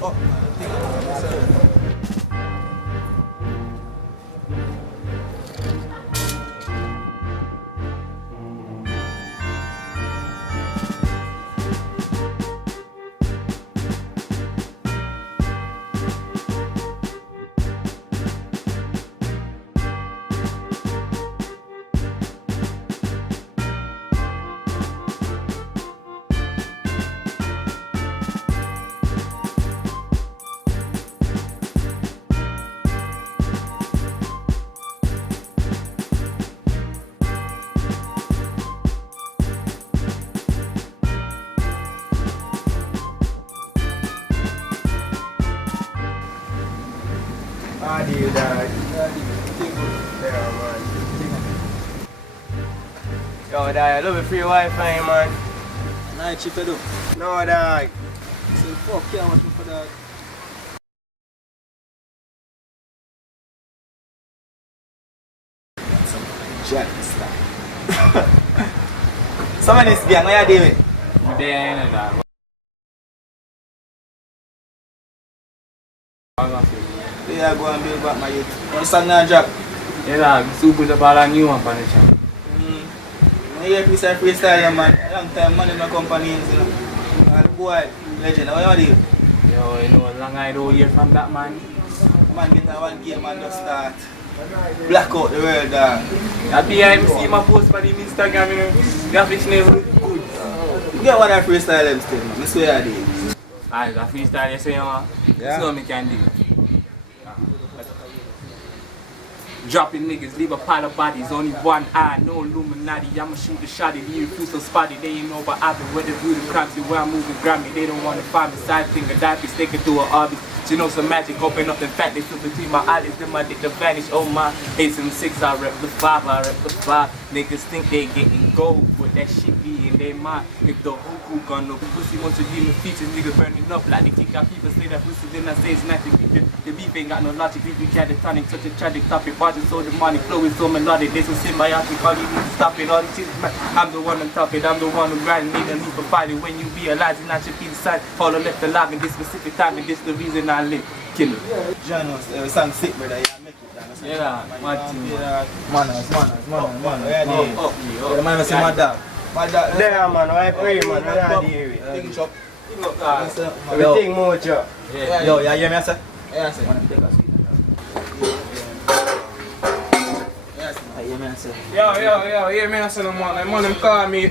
Oh, deal, dog. Yeah, man. Yo, dog, I love the free Wi-Fi, man. Nah, cheaper though. No, dog. So fuck yeah, watch me for that. Jack style. Some of this gang, what you doing? There, you know that. Yeah, go and build back my youth. One song now drop. Yeah, dog. Super the ball and new one for the channel. I hear piece of freestyle, yeah, man. Long time man in my company, you know. And boy, legend, how you do? Yo, you know, long I don't hear from that man. Man get a one game and just start. Black out the world, dog. At the time, see my post for the Instagram, you know. Graphics never look good. You get one of freestyle them still, man. I swear I did. Alright, the freestyle, you say, man. Yeah. So me can do. Dropping niggas, leave a pile of bodies, only one eye, no Illuminati. I'ma shoot the shot, they refuse to spot it. They ain't know but I've been with the voodoo crimes, see where I'm moving Grammy. They don't wanna find me, side finger, diaper, sticking through an obby. She knows some magic, open up in fact, they flip between my eyelids, then my dick to vanish. Oh my, 876, I rep the 5, I rep the 5. Niggas think they getting gold, but that shit be in their mind. If the whole gun no pussy wants to demon features, niggas burning up like they kick out people, say that pussy, then I say it's not the beef. The beef ain't got no logic, we catatonic, such a tragic topic, watching so demonic, flowing so melodic, they so symbiotic, all you need to stop it, all these shit, man. I'm the one on top it, I'm the one who grinding, need a leap of fighting. When you realize it, not your feet aside, all the left alive in this specific time, and this the reason I live. Kill it. John was sound sick, brother. Yeah, make it. Yeah, Martin. Manners. Oh, The man was saying my dog. My dog. There, man, I pray, man. I don't hear it. Take it up. Everything much, yeah. Yo, you hear me, sir? Yeah, sir. I hear me, sir. Yo, hear me, I say no man. The man them call me.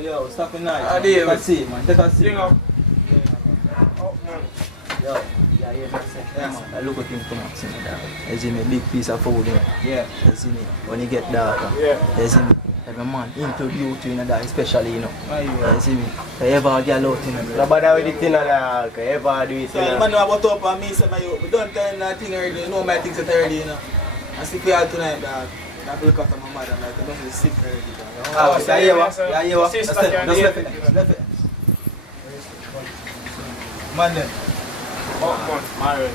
Yo, stop it now. I did. Take a seat, man. Take a seat. You know. Yo, yeah, hear me, sir. Yeah, man. I look at him too much, you know, you see me, big piece of food, you know. Yeah. You see me, when you get darker. Yeah. You see me, every man introduce you, you know, that especially, you know. You see me, you ever get out, you know. No bother with it, you know, dog. Ever do it, So, you the know. man know about up on me, so we don't tell him that thing already, you know my things already, you know. I sleep here tonight, dog. I have to look after my mother, like, I'm going to sick already, dog. Oh, So, yeah, what? sister, Yeah, what? sister, Just can left hear it, it. just left it. Man, then. Oh, man, married.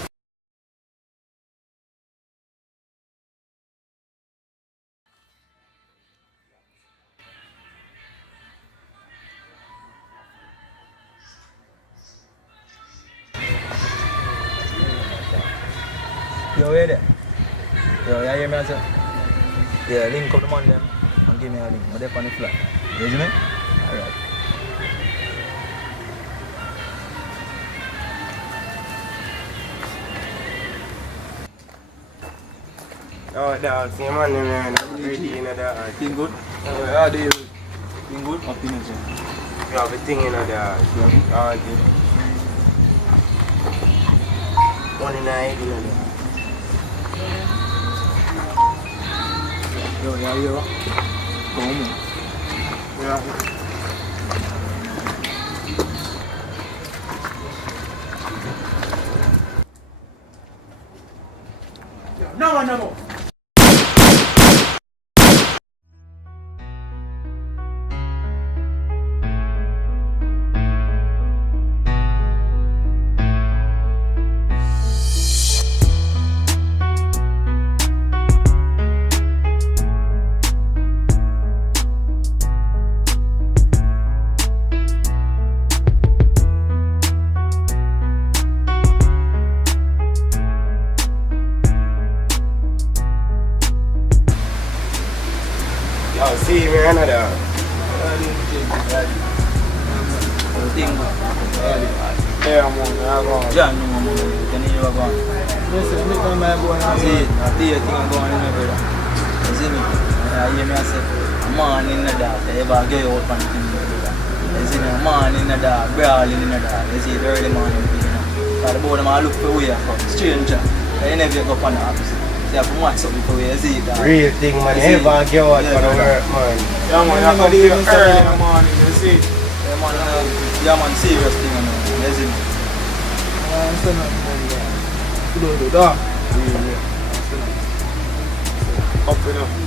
Yo, where there? Yo, you hear me, sir? Yeah, link up the man them and give me a link. I'm there on the flat. You see me? Alright. Oh, dog, see, man, man. Ready, you know, dog. Thing good? How do you? Thing good? Happy New Year. You have a thing, you know, dog. How do you? One in a head, you know, dog. Yo, yeah, you what? Come on. Yeah. No more. Oh, see me another. Thing. Yeah, man, I'm going. John, no more. Can you go on? Listen, I'm going to go and See, I see a thing going on, brother. You see me? I hear me say, a man in the dark, I ever get out from the thing, brother. You see me? A man in the dark, brawling in the dark. You see, the early morning, you know. Because the boy them all look for way for stranger. You never go up on the opposite. You have to watch something for you, you see that. Real thing, man. You see? Never get out Yeah, for the brother. work, man. Yeah, man, I come here early in the morning, you see. Yeah, man, serious thing, you know. You see me? I'm still not going to do that. Up enough.